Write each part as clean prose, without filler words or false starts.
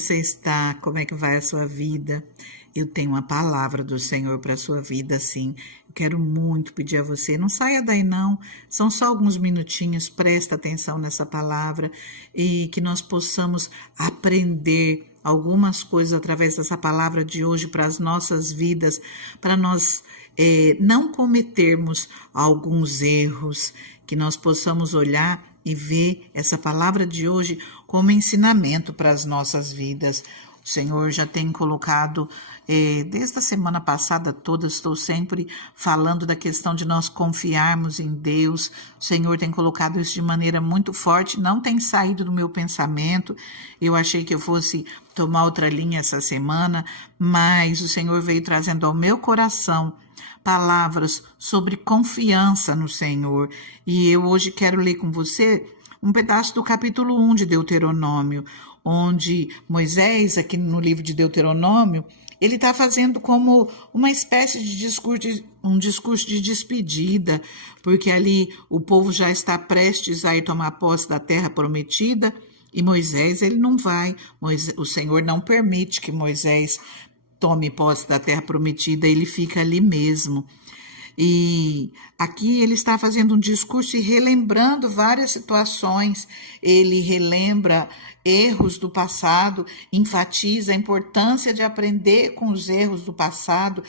você está? Como é que vai a sua vida? Eu tenho uma palavra do Senhor para a sua vida, sim. Eu quero muito pedir a você, não saia daí não, são só alguns minutinhos, presta atenção nessa palavra e que nós possamos aprender algumas coisas através dessa palavra de hoje para as nossas vidas, para nós não cometermos alguns erros, que nós possamos olhar e ver essa palavra de hoje como ensinamento para as nossas vidas. O Senhor já tem colocado, desde a semana passada toda, estou sempre falando da questão de nós confiarmos em Deus. O Senhor tem colocado isso de maneira muito forte, não tem saído do meu pensamento. Eu achei que eu fosse tomar outra linha essa semana, mas o Senhor veio trazendo ao meu coração palavras sobre confiança no Senhor. E eu hoje quero ler com você um pedaço do capítulo 1 de Deuteronômio, onde Moisés, aqui no livro de Deuteronômio, ele está fazendo como uma espécie de um discurso de despedida, porque ali o povo já está prestes a ir tomar posse da terra prometida, e Moisés, ele não vai. O Senhor não permite que Moisés tome posse da terra prometida, ele fica ali mesmo. E aqui ele está fazendo um discurso e relembrando várias situações. Ele relembra erros do passado, enfatiza a importância de aprender com os erros do passado.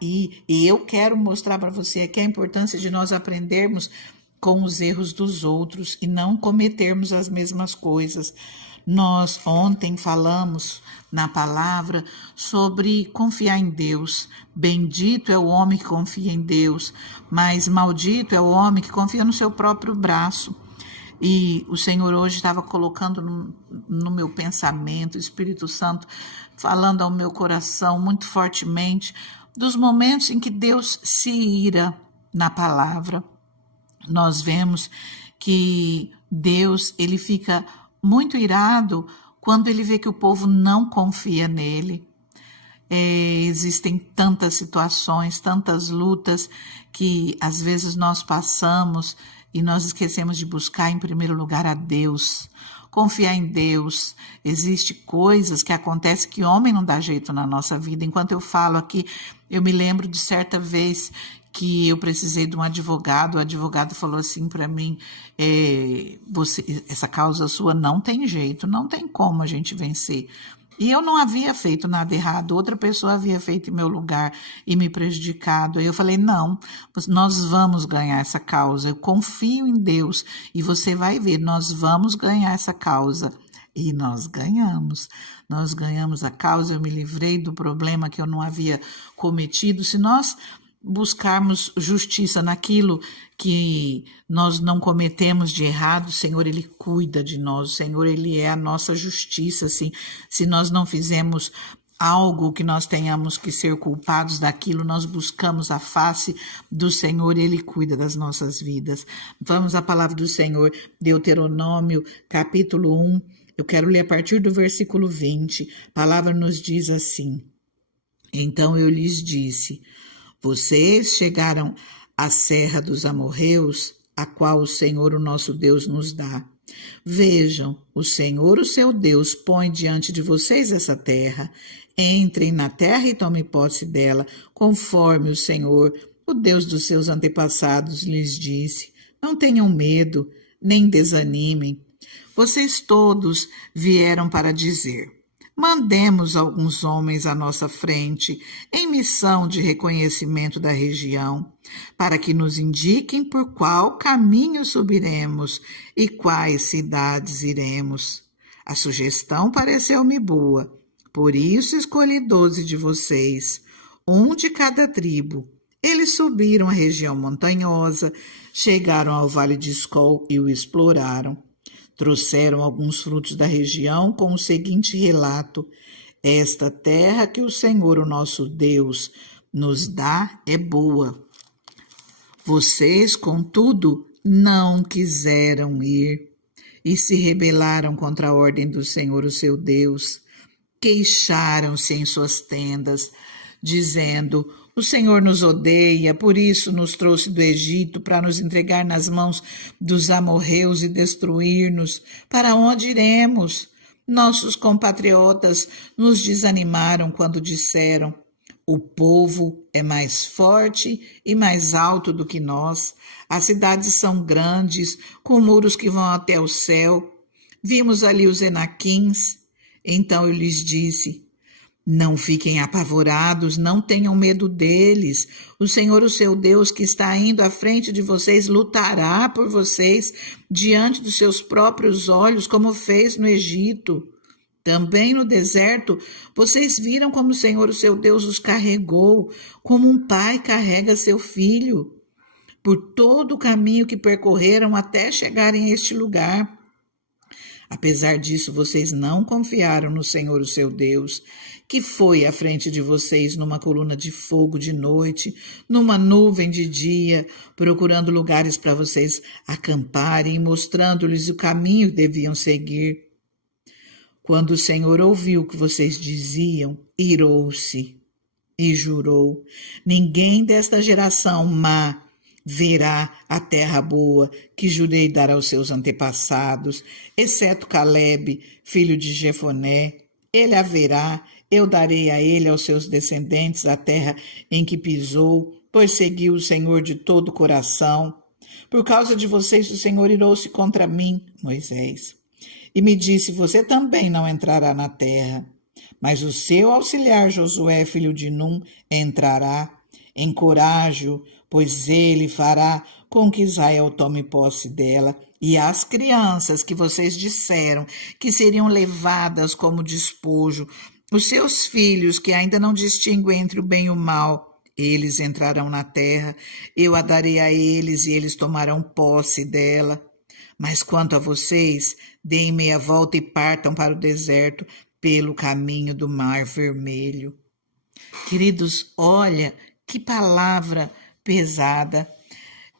E eu quero mostrar para você aqui a importância de nós aprendermos com os erros dos outros e não cometermos as mesmas coisas. Nós ontem falamos na palavra sobre confiar em Deus. Bendito é o homem que confia em Deus, mas maldito é o homem que confia no seu próprio braço. E o Senhor hoje estava colocando no meu pensamento, o Espírito Santo falando ao meu coração muito fortemente dos momentos em que Deus se ira na palavra. Nós vemos que Deus, ele fica muito irado quando ele vê que o povo não confia nele. Existem tantas situações, tantas lutas que às vezes nós passamos e nós esquecemos de buscar em primeiro lugar a Deus, confiar em Deus. Existem coisas que acontecem que homem não dá jeito na nossa vida. Enquanto eu falo aqui, eu me lembro de certa vez que eu precisei de um advogado. O advogado falou assim para mim, essa causa sua não tem jeito, não tem como a gente vencer. E eu não havia feito nada errado, outra pessoa havia feito em meu lugar e me prejudicado. Aí eu falei, não, nós vamos ganhar essa causa, eu confio em Deus e você vai ver, nós vamos ganhar essa causa. E nós ganhamos a causa, eu me livrei do problema que eu não havia cometido. Se nós buscarmos justiça naquilo que nós não cometemos de errado, o Senhor, ele cuida de nós, o Senhor, ele é a nossa justiça, assim. Se nós não fizemos algo que nós tenhamos que ser culpados daquilo, nós buscamos a face do Senhor e ele cuida das nossas vidas. Vamos à palavra do Senhor, Deuteronômio, capítulo 1, eu quero ler a partir do versículo 20, a palavra nos diz assim: Então eu lhes disse, vocês chegaram à serra dos amorreus, a qual o Senhor, o nosso Deus, nos dá. Vejam, o Senhor, o seu Deus, põe diante de vocês essa terra. Entrem na terra e tomem posse dela, conforme o Senhor, o Deus dos seus antepassados, lhes disse. Não tenham medo, nem desanimem. Vocês todos vieram para dizer: mandemos alguns homens à nossa frente, em missão de reconhecimento da região, para que nos indiquem por qual caminho subiremos e quais cidades iremos. A sugestão pareceu-me boa, por isso escolhi 12 de vocês, um de cada tribo. Eles subiram a região montanhosa, chegaram ao Vale de Escol e o exploraram. Trouxeram alguns frutos da região com o seguinte relato: esta terra que o Senhor, o nosso Deus, nos dá é boa. Vocês, contudo, não quiseram ir e se rebelaram contra a ordem do Senhor, o seu Deus. Queixaram-se em suas tendas, dizendo: o Senhor nos odeia, por isso nos trouxe do Egito para nos entregar nas mãos dos amorreus e destruir-nos. Para onde iremos? Nossos compatriotas nos desanimaram quando disseram: o povo é mais forte e mais alto do que nós. As cidades são grandes, com muros que vão até o céu. Vimos ali os Enaquins. Então eu lhes disse: não fiquem apavorados, não tenham medo deles. O Senhor, o seu Deus, que está indo à frente de vocês, lutará por vocês diante dos seus próprios olhos, como fez no Egito. Também no deserto, vocês viram como o Senhor, o seu Deus, os carregou, como um pai carrega seu filho, por todo o caminho que percorreram até chegarem a este lugar. Apesar disso, vocês não confiaram no Senhor, o seu Deus, que foi à frente de vocês numa coluna de fogo de noite, numa nuvem de dia, procurando lugares para vocês acamparem e mostrando-lhes o caminho que deviam seguir. Quando o Senhor ouviu o que vocês diziam, irou-se e jurou: ninguém desta geração má verá a terra boa que jurei dar aos seus antepassados, exceto Calebe, filho de Jefoné. Ele a verá, eu darei a ele e aos seus descendentes a terra em que pisou, pois seguiu o Senhor de todo o coração. Por causa de vocês o Senhor irou-se contra mim, Moisés, e me disse: você também não entrará na terra, mas o seu auxiliar Josué, filho de Num, entrará. Encoraje-o, pois ele fará com que Israel tome posse dela, e as crianças que vocês disseram que seriam levadas como despojo, os seus filhos que ainda não distinguem entre o bem e o mal, eles entrarão na terra, eu a darei a eles e eles tomarão posse dela. Mas quanto a vocês, deem meia volta e partam para o deserto pelo caminho do Mar Vermelho. Queridos, olha que palavra pesada.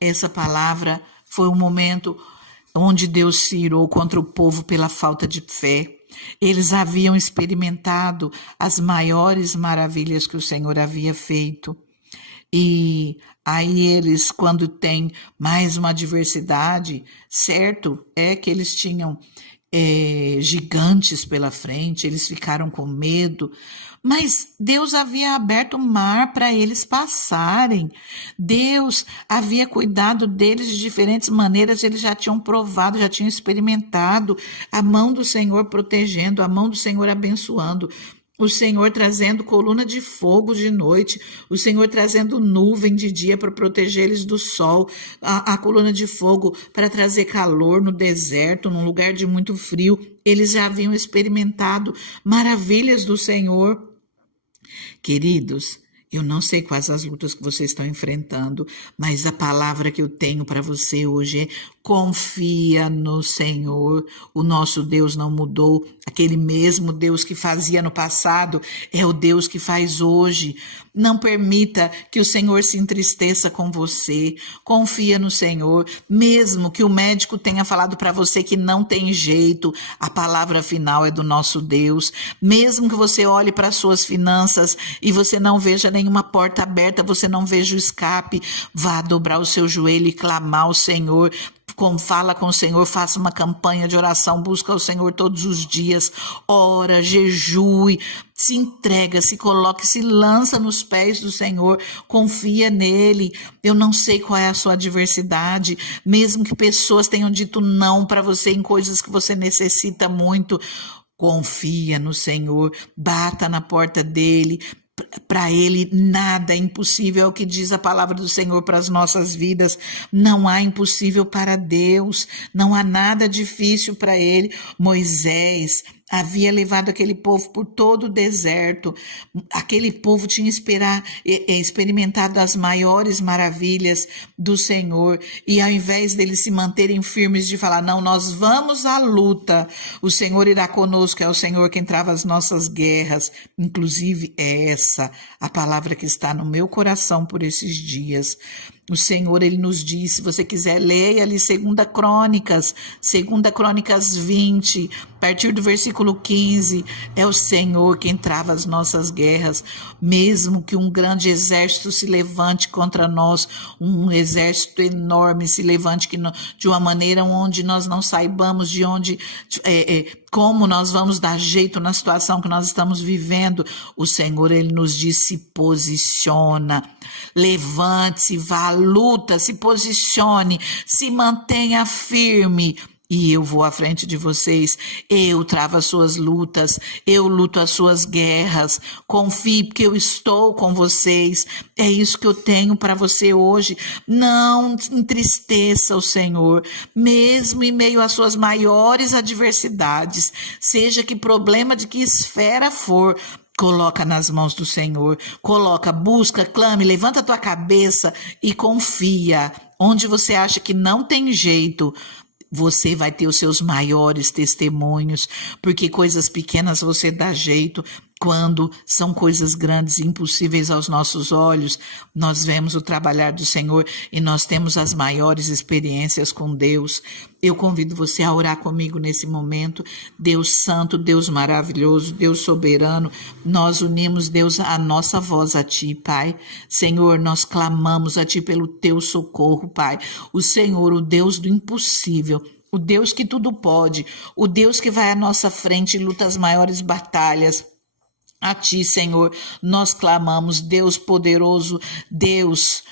Essa palavra foi um momento onde Deus se irou contra o povo pela falta de fé. Eles haviam experimentado as maiores maravilhas que o Senhor havia feito. E aí eles, quando tem mais uma adversidade, certo é que eles tinham gigantes pela frente, eles ficaram com medo, mas Deus havia aberto o mar para eles passarem. Deus havia cuidado deles de diferentes maneiras, eles já tinham provado, já tinham experimentado a mão do Senhor protegendo, a mão do Senhor abençoando. O Senhor trazendo coluna de fogo de noite, o Senhor trazendo nuvem de dia para proteger eles do sol, a coluna de fogo para trazer calor no deserto, num lugar de muito frio. Eles já haviam experimentado maravilhas do Senhor. Queridos, eu não sei quais as lutas que vocês estão enfrentando, mas a palavra que eu tenho para você hoje é: confia no Senhor. O nosso Deus não mudou. Aquele mesmo Deus que fazia no passado é o Deus que faz hoje. Não permita que o Senhor se entristeça com você. Confia no Senhor. Mesmo que o médico tenha falado para você que não tem jeito, a palavra final é do nosso Deus. Mesmo que você olhe para as suas finanças e você não veja nenhuma porta aberta, você não veja o escape, vá dobrar o seu joelho e clamar ao Senhor. Fala com o Senhor, faça uma campanha de oração, busca o Senhor todos os dias, ora, jejue, se entrega, se coloque, se lança nos pés do Senhor, confia nele. Eu não sei qual é a sua adversidade, mesmo que pessoas tenham dito não para você em coisas que você necessita muito, confia no Senhor, bata na porta dele. Para ele nada é impossível, é o que diz a palavra do Senhor para as nossas vidas. Não há impossível para Deus, não há nada difícil para ele. Moisés havia levado aquele povo por todo o deserto. Aquele povo tinha experimentado as maiores maravilhas do Senhor. E ao invés deles se manterem firmes de falar: não, nós vamos à luta, o Senhor irá conosco, é o Senhor quem trava as nossas guerras. Inclusive é essa a palavra que está no meu coração por esses dias. O Senhor, ele nos diz, se você quiser, leia ali 2 Crônicas 20, a partir do versículo 15, é o Senhor quem trava as nossas guerras, mesmo que um grande exército se levante contra nós, um exército enorme se levante de uma maneira onde nós não saibamos de onde como nós vamos dar jeito na situação que nós estamos vivendo. O Senhor, Ele nos diz: se posiciona, levante-se, vá à luta, se posicione, se mantenha firme. E eu vou à frente de vocês, eu travo as suas lutas, eu luto as suas guerras, confie porque eu estou com vocês, é isso que eu tenho para você hoje. Não entristeça o Senhor, mesmo em meio às suas maiores adversidades, seja que problema de que esfera for, coloca nas mãos do Senhor, coloca, busca, clame, levanta a tua cabeça e confia. Onde você acha que não tem jeito, você vai ter os seus maiores testemunhos, porque coisas pequenas você dá jeito. Quando são coisas grandes e impossíveis aos nossos olhos, nós vemos o trabalhar do Senhor e nós temos as maiores experiências com Deus. Eu convido você a orar comigo nesse momento. Deus santo, Deus maravilhoso, Deus soberano, nós unimos, Deus, a nossa voz a Ti, Pai. Senhor, nós clamamos a Ti pelo Teu socorro, Pai. O Senhor, o Deus do impossível, o Deus que tudo pode, o Deus que vai à nossa frente e luta as maiores batalhas. A Ti, Senhor, nós clamamos, Deus poderoso, Deus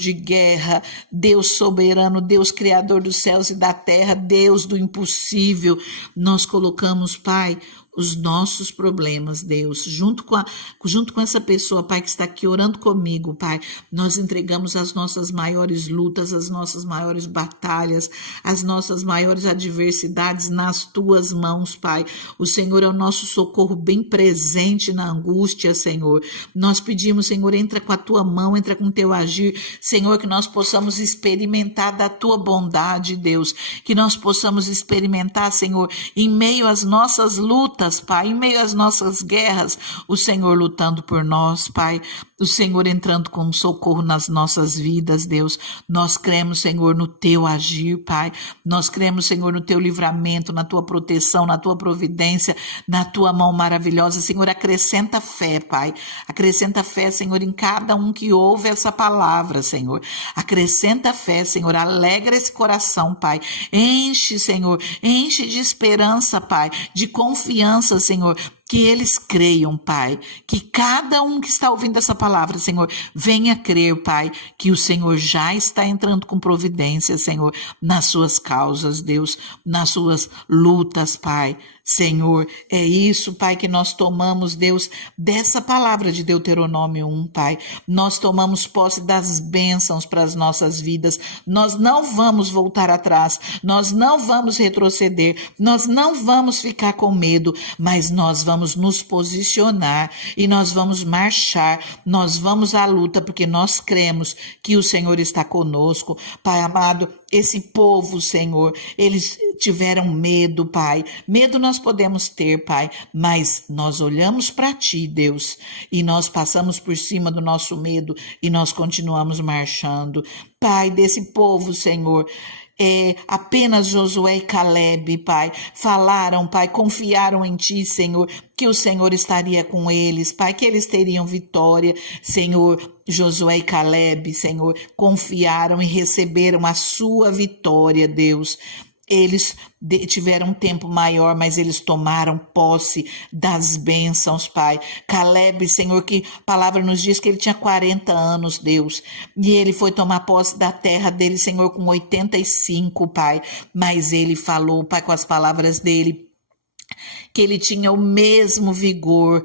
de guerra, Deus soberano, Deus criador dos céus e da terra, Deus do impossível. Nós colocamos, Pai, os nossos problemas, Deus, junto com essa pessoa, Pai, que está aqui orando comigo, Pai. Nós entregamos as nossas maiores lutas, as nossas maiores batalhas, as nossas maiores adversidades nas Tuas mãos, Pai. O Senhor é o nosso socorro bem presente na angústia, Senhor. Nós pedimos, Senhor, entra com a Tua mão, entra com o Teu agir, Senhor, que nós possamos experimentar da Tua bondade, Deus, que nós possamos experimentar, Senhor, em meio às nossas lutas, Pai, em meio às nossas guerras, o Senhor lutando por nós, Pai, o Senhor entrando com socorro nas nossas vidas, Deus. Nós cremos, Senhor, no Teu agir, Pai. Nós cremos, Senhor, no Teu livramento, na Tua proteção, na Tua providência, na Tua mão maravilhosa. Senhor, acrescenta fé, Pai. Acrescenta fé, Senhor, em cada um que ouve essa palavra, Senhor. Acrescenta fé, Senhor. Alegra esse coração, Pai. Enche, Senhor, enche de esperança, Pai, de confiança, Senhor, que eles creiam, Pai, que cada um que está ouvindo essa palavra, Senhor, venha crer, Pai, que o Senhor já está entrando com providência, Senhor, nas suas causas, Deus, nas suas lutas, Pai. Senhor, é isso, Pai, que nós tomamos, Deus, dessa palavra de Deuteronômio 1, Pai. Nós tomamos posse das bênçãos para as nossas vidas. Nós não vamos voltar atrás, nós não vamos retroceder, nós não vamos ficar com medo, mas nós vamos nos posicionar e nós vamos marchar, nós vamos à luta, porque nós cremos que o Senhor está conosco. Pai amado, esse povo, Senhor, eles tiveram medo, Pai. Medo nós podemos ter, Pai, mas nós olhamos para Ti, Deus, e nós passamos por cima do nosso medo e nós continuamos marchando. Pai, desse povo, Senhor, apenas Josué e Calebe, Pai, falaram, Pai, confiaram em Ti, Senhor, que o Senhor estaria com eles, Pai, que eles teriam vitória, Senhor. Josué e Calebe, Senhor, confiaram e receberam a sua vitória, Deus. Eles tiveram um tempo maior, mas eles tomaram posse das bênçãos, Pai. Calebe, Senhor, que a palavra nos diz que ele tinha 40 anos, Deus, e ele foi tomar posse da terra dele, Senhor, com 85, Pai, mas ele falou, Pai, com as palavras dele, que ele tinha o mesmo vigor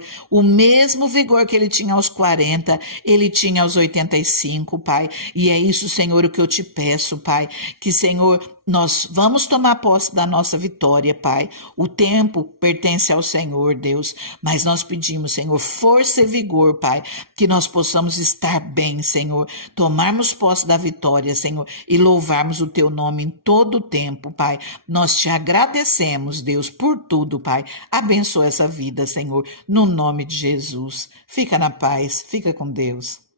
que ele tinha aos 40, ele tinha aos 85, Pai. E é isso, Senhor, o que eu te peço, Pai, que, Senhor, nós vamos tomar posse da nossa vitória, Pai. O tempo pertence ao Senhor, Deus, mas nós pedimos, Senhor, força e vigor, Pai, que nós possamos estar bem, Senhor, tomarmos posse da vitória, Senhor, e louvarmos o Teu nome em todo o tempo, Pai. Nós te agradecemos, Deus, por tudo, Pai. Abençoa essa vida, Senhor, no nome de Jesus. Fica na paz, fica com Deus.